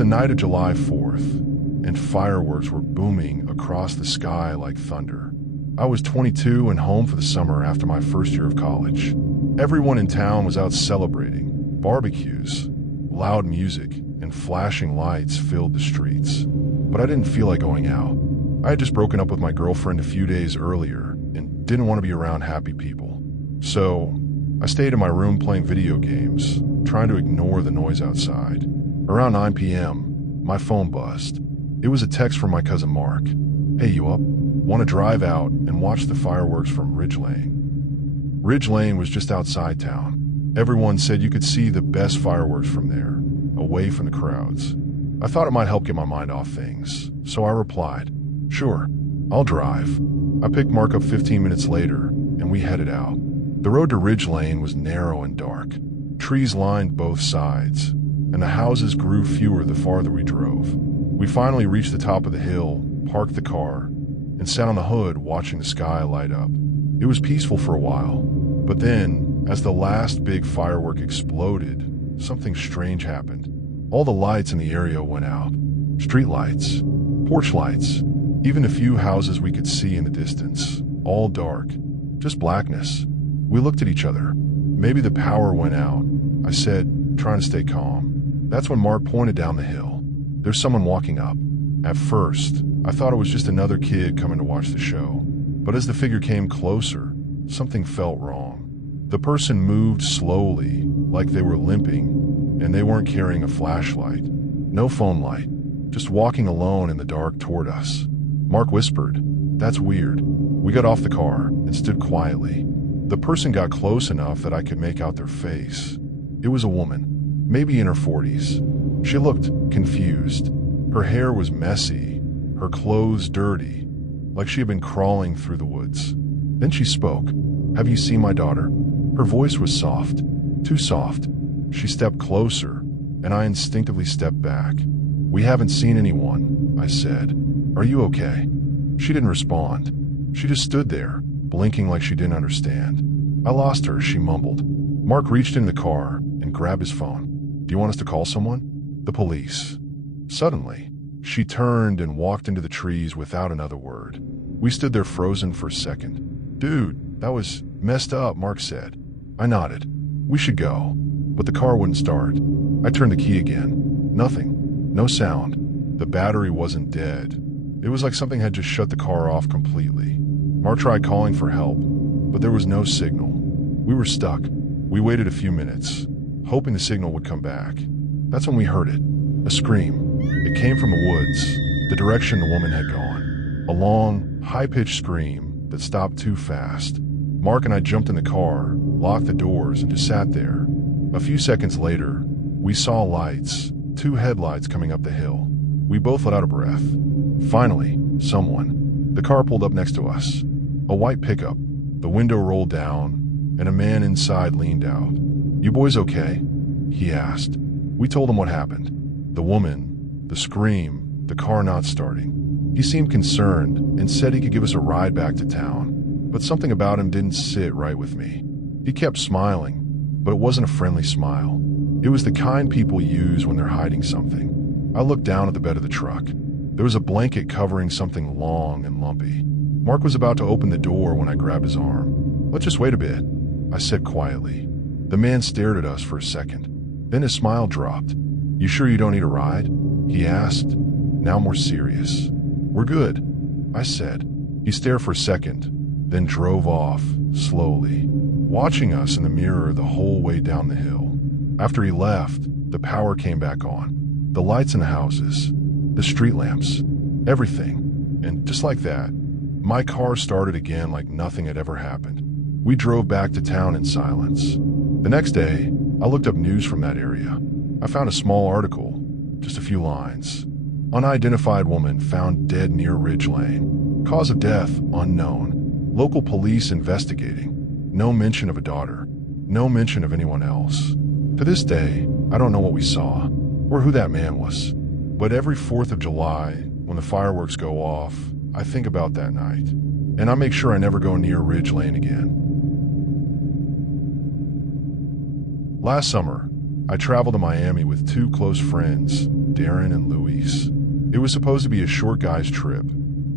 the night of July 4th, and fireworks were booming across the sky like thunder. I was 22 and home for the summer after my first year of college. Everyone in town was out celebrating. Barbecues, loud music, and flashing lights filled the streets. But I didn't feel like going out. I had just broken up with my girlfriend a few days earlier and didn't want to be around happy people. So I stayed in my room playing video games, trying to ignore the noise outside. Around 9 p.m., my phone buzzed. It was a text from my cousin Mark. "Hey, you up? Want to drive out and watch the fireworks from Ridge Lane?" Ridge Lane was just outside town. Everyone said you could see the best fireworks from there, away from the crowds. I thought it might help get my mind off things, so I replied, "Sure, I'll drive." I picked Mark up 15 minutes later, and we headed out. The road to Ridge Lane was narrow and dark. Trees lined both sides, and the houses grew fewer the farther we drove. We finally reached the top of the hill, parked the car, and sat on the hood watching the sky light up. It was peaceful for a while, but then, as the last big firework exploded, something strange happened. All the lights in the area went out. Street lights, porch lights, even a few houses we could see in the distance, all dark, just blackness. We looked at each other. "Maybe the power went out," I said, trying to stay calm. That's when Mark pointed down the hill. "There's someone walking up." At first, I thought it was just another kid coming to watch the show. But as the figure came closer, something felt wrong. The person moved slowly, like they were limping, and they weren't carrying a flashlight. No phone light, just walking alone in the dark toward us. Mark whispered, "That's weird." We got off the car and stood quietly. The person got close enough that I could make out their face. It was a woman, maybe in her 40s. She looked confused. Her hair was messy, her clothes dirty, like she had been crawling through the woods. Then she spoke. "Have you seen my daughter?" Her voice was soft, too soft. She stepped closer, and I instinctively stepped back. "We haven't seen anyone," I said. "Are you okay?" She didn't respond. She just stood there, blinking like she didn't understand. "I lost her," she mumbled. Mark reached in the car and grabbed his phone. "Do you want us to call someone?" "The police." Suddenly, she turned and walked into the trees without another word. We stood there frozen for a second. "Dude, that was messed up," Mark said. I nodded. "We should go." But the car wouldn't start. I turned the key again. Nothing. No sound. The battery wasn't dead. It was like something had just shut the car off completely. Mark tried calling for help, but there was no signal. We were stuck. We waited a few minutes, hoping the signal would come back. That's when we heard it. A scream. It came from the woods, the direction the woman had gone. A long, high-pitched scream that stopped too fast. Mark and I jumped in the car, locked the doors, and just sat there. A few seconds later, we saw lights, 2 headlights coming up the hill. We both let out a breath. Finally, someone. The car pulled up next to us. A white pickup. The window rolled down, and a man inside leaned out. "You boys okay?" he asked. We told him what happened. The woman, the scream, the car not starting. He seemed concerned and said he could give us a ride back to town, but something about him didn't sit right with me. He kept smiling, but it wasn't a friendly smile. It was the kind people use when they're hiding something. I looked down at the bed of the truck. There was a blanket covering something long and lumpy. Mark was about to open the door when I grabbed his arm. "Let's just wait a bit," I said quietly. The man stared at us for a second. Then his smile dropped. "You sure you don't need a ride?" he asked, now more serious. "We're good," I said. He stared for a second, then drove off, slowly, watching us in the mirror the whole way down the hill. After he left, the power came back on. The lights in the houses, the street lamps, everything. And just like that, my car started again like nothing had ever happened. We drove back to town in silence. The next day, I looked up news from that area. I found a small article, just a few lines. Unidentified woman found dead near Ridge Lane. Cause of death unknown. Local police investigating. No mention of a daughter. No mention of anyone else. To this day, I don't know what we saw, or who that man was. But every 4th of July, when the fireworks go off, I think about that night. And I make sure I never go near Ridge Lane again. Last summer, I traveled to Miami with two close friends, Darren and Luis. It was supposed to be a short guy's trip,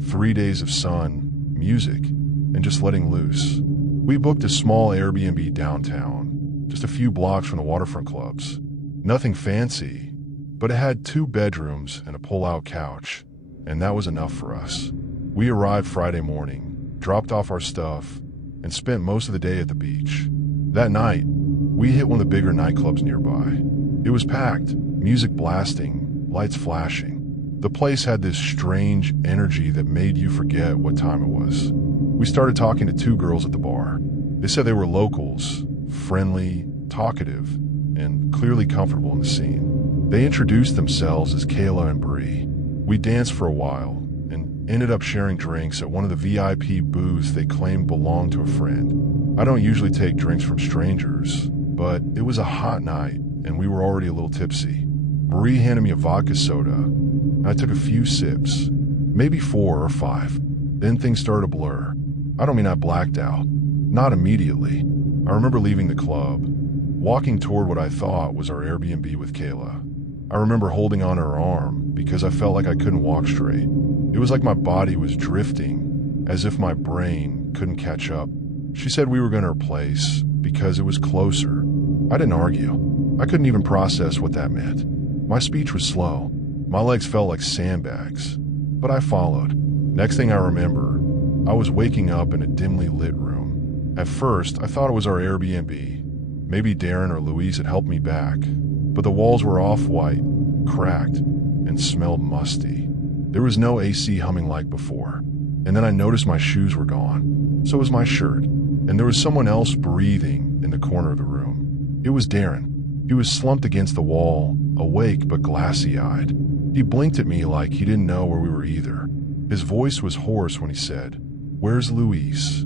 3 days of sun, music, and just letting loose. We booked a small Airbnb downtown, just a few blocks from the waterfront clubs. Nothing fancy, but it had 2 bedrooms and a pull-out couch, and that was enough for us. We arrived Friday morning, dropped off our stuff, and spent most of the day at the beach. That night, we hit one of the bigger nightclubs nearby. It was packed, music blasting, lights flashing. The place had this strange energy that made you forget what time it was. We started talking to 2 girls at the bar. They said they were locals, friendly, talkative, and clearly comfortable in the scene. They introduced themselves as Kayla and Bree. We danced for a while and ended up sharing drinks at one of the VIP booths they claimed belonged to a friend. I don't usually take drinks from strangers, but it was a hot night and we were already a little tipsy. Bree handed me a vodka soda, and I took a few sips, maybe 4 or 5. Then things started to blur. I don't mean I blacked out. Not immediately. I remember leaving the club, walking toward what I thought was our Airbnb with Kayla. I remember holding on to her arm because I felt like I couldn't walk straight. It was like my body was drifting, as if my brain couldn't catch up. She said we were going to her place because it was closer. I didn't argue. I couldn't even process what that meant. My speech was slow. My legs felt like sandbags, but I followed. Next thing I remember, I was waking up in a dimly lit room. At first, I thought it was our Airbnb. Maybe Darren or Louise had helped me back, but the walls were off-white, cracked, and smelled musty. There was no AC humming like before. And then I noticed my shoes were gone. So was my shirt. And there was someone else breathing in the corner of the room. It was Darren. He was slumped against the wall, awake but glassy-eyed. He blinked at me like he didn't know where we were either. His voice was hoarse when he said, "Where's Luis?"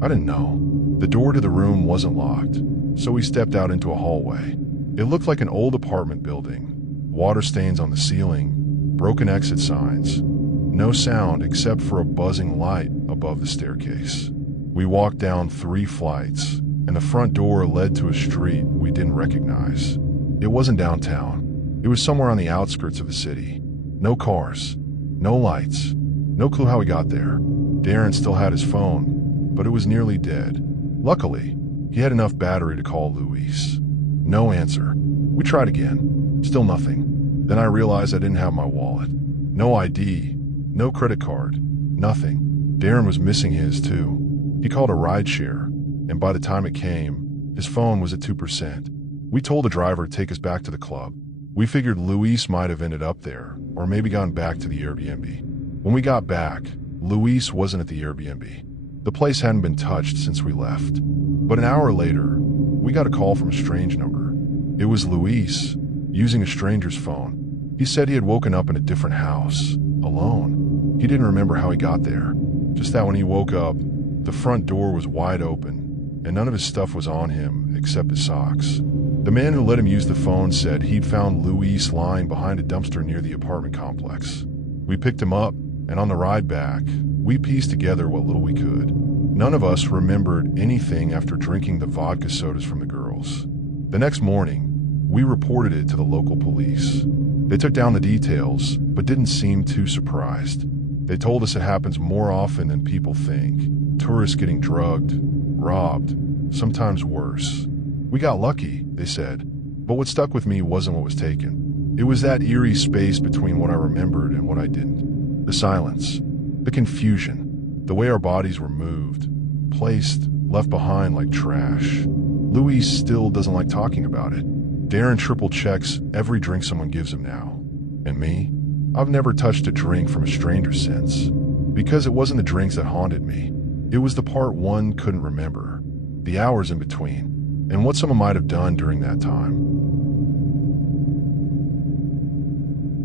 I didn't know. The door to the room wasn't locked, so we stepped out into a hallway. It looked like an old apartment building. Water stains on the ceiling, broken exit signs. No sound except for a buzzing light above the staircase. We walked down 3 flights, and the front door led to a street we didn't recognize. It wasn't downtown. It was somewhere on the outskirts of the city. No cars, no lights, no clue how we got there. Darren still had his phone, but it was nearly dead. Luckily, he had enough battery to call Luis. No answer. We tried again. Still nothing. Then I realized I didn't have my wallet. No ID, no credit card, nothing. Darren was missing his too. He called a rideshare, and by the time it came, his phone was at 2%. We told the driver to take us back to the club. We figured Luis might have ended up there, or maybe gone back to the Airbnb. When we got back, Luis wasn't at the Airbnb. The place hadn't been touched since we left. But an hour later, we got a call from a strange number. It was Luis, using a stranger's phone. He said he had woken up in a different house, alone. He didn't remember how he got there, just that when he woke up, the front door was wide open, and none of his stuff was on him except his socks. The man who let him use the phone said he'd found Luis lying behind a dumpster near the apartment complex. We picked him up, and on the ride back, we pieced together what little we could. None of us remembered anything after drinking the vodka sodas from the girls. The next morning, we reported it to the local police. They took down the details, but didn't seem too surprised. They told us it happens more often than people think. Tourists getting drugged, robbed, sometimes worse. We got lucky, they said, but what stuck with me wasn't what was taken. It was that eerie space between what I remembered and what I didn't. The silence, the confusion, the way our bodies were moved, placed, left behind like trash. Luis still doesn't like talking about it. Darren triple checks every drink someone gives him now. And me? I've never touched a drink from a stranger since. Because it wasn't the drinks that haunted me. It was the part one couldn't remember. The hours in between. And what someone might have done during that time.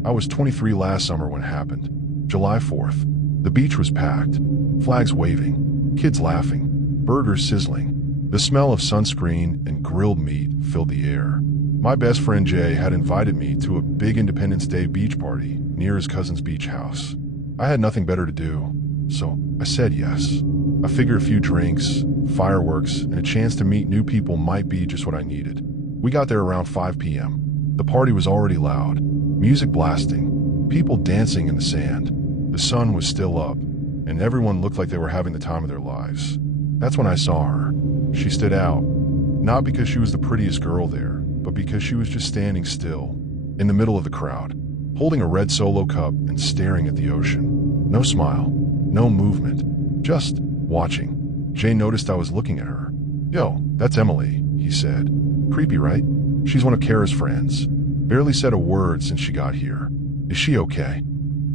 I was 23 last summer when it happened. July 4th. The beach was packed. Flags waving. Kids laughing. Burgers sizzling. The smell of sunscreen and grilled meat filled the air. My best friend Jay had invited me to a big Independence Day beach party near his cousin's beach house. I had nothing better to do, so I said yes. I figured a few drinks, fireworks, and a chance to meet new people might be just what I needed. We got there around 5 p.m. The party was already loud, music blasting, people dancing in the sand. The sun was still up, and everyone looked like they were having the time of their lives. That's when I saw her. She stood out, not because she was the prettiest girl there, but because she was just standing still, in the middle of the crowd, holding a red Solo cup and staring at the ocean. No smile, no movement, just watching. Jay noticed I was looking at her. "Yo, that's Emily," he said. "Creepy, right? She's one of Kara's friends. Barely said a word since she got here. Is she okay?"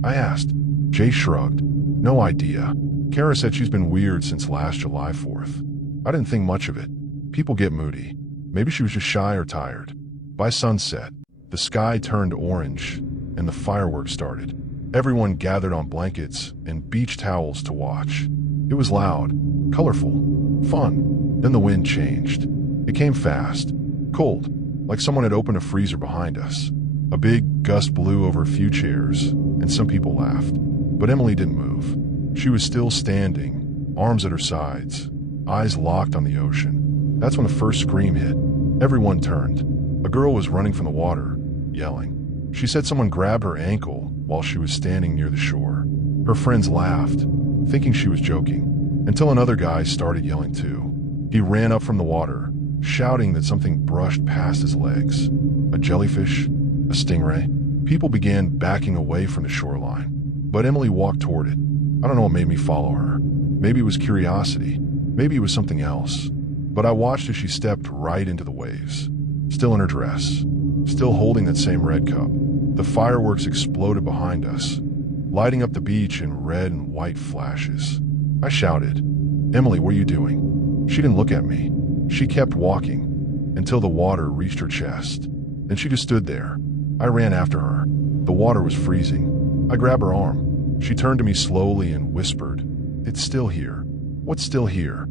I asked. Jay shrugged. "No idea. Kara said she's been weird since last July 4th. I didn't think much of it. People get moody. Maybe she was just shy or tired." By sunset, the sky turned orange and the fireworks started. Everyone gathered on blankets and beach towels to watch. It was loud, colorful, fun. Then the wind changed. It came fast, cold, like someone had opened a freezer behind us. A big gust blew over a few chairs, and some people laughed. But Emily didn't move. She was still standing, arms at her sides, eyes locked on the ocean. That's when the first scream hit. Everyone turned. A girl was running from the water, yelling. She said someone grabbed her ankle while she was standing near the shore. Her friends laughed, thinking she was joking, until another guy started yelling too. He ran up from the water, shouting that something brushed past his legs. A jellyfish? A stingray? People began backing away from the shoreline, but Emily walked toward it. I don't know what made me follow her. Maybe it was curiosity. Maybe it was something else. But I watched as she stepped right into the waves, still in her dress, still holding that same red cup. The fireworks exploded behind us, lighting up the beach in red and white flashes. I shouted, "Emily, what are you doing?" She didn't look at me. She kept walking until the water reached her chest. Then she just stood there. I ran after her. The water was freezing. I grabbed her arm. She turned to me slowly and whispered, "It's still here." "What's still here?"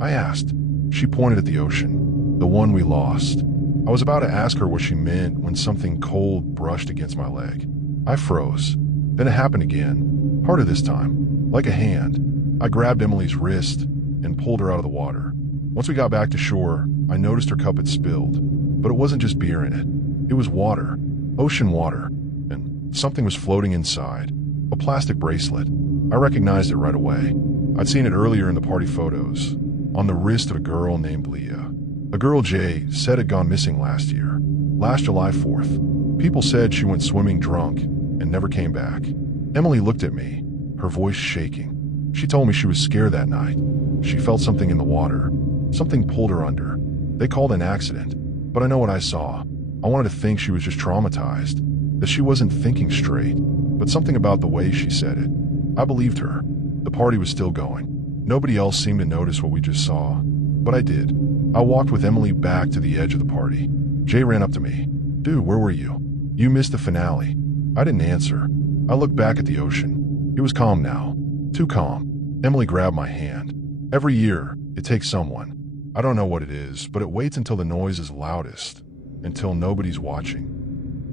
I asked. She pointed at the ocean, the one we lost. I was about to ask her what she meant when something cold brushed against my leg. I froze. Then it happened again, harder this time, like a hand. I grabbed Emily's wrist and pulled her out of the water. Once we got back to shore, I noticed her cup had spilled, but it wasn't just beer in it. It was water, ocean water, and something was floating inside, a plastic bracelet. I recognized it right away. I'd seen it earlier in the party photos, on the wrist of a girl named Leah. A girl Jay said had gone missing last year, last July 4th. People said she went swimming drunk and never came back. Emily looked at me, her voice shaking. She told me she was scared that night. She felt something in the water. Something pulled her under. They called an accident, but I know what I saw. I wanted to think she was just traumatized, that she wasn't thinking straight, but something about the way she said it. I believed her. The party was still going. Nobody else seemed to notice what we just saw, but I did. I walked with Emily back to the edge of the party. Jay ran up to me. "Dude, where were you? You missed the finale." I didn't answer. I looked back at the ocean. It was calm now. Too calm. Emily grabbed my hand. Every year, it takes someone. I don't know what it is, but it waits until the noise is loudest, until nobody's watching.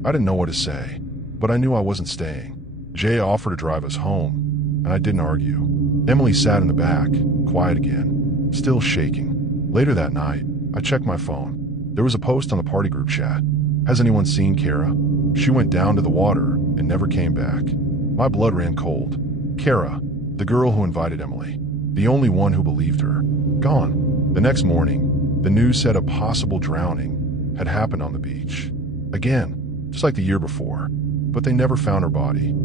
I didn't know what to say, but I knew I wasn't staying. Jay offered to drive us home, and I didn't argue. Emily sat in the back, quiet again, still shaking. Later that night, I checked my phone. There was a post on the party group chat. "Has anyone seen Kara? She went down to the water and never came back." My blood ran cold. Kara, the girl who invited Emily, the only one who believed her, gone. The next morning, the news said a possible drowning had happened on the beach. Again, just like the year before, but they never found her body.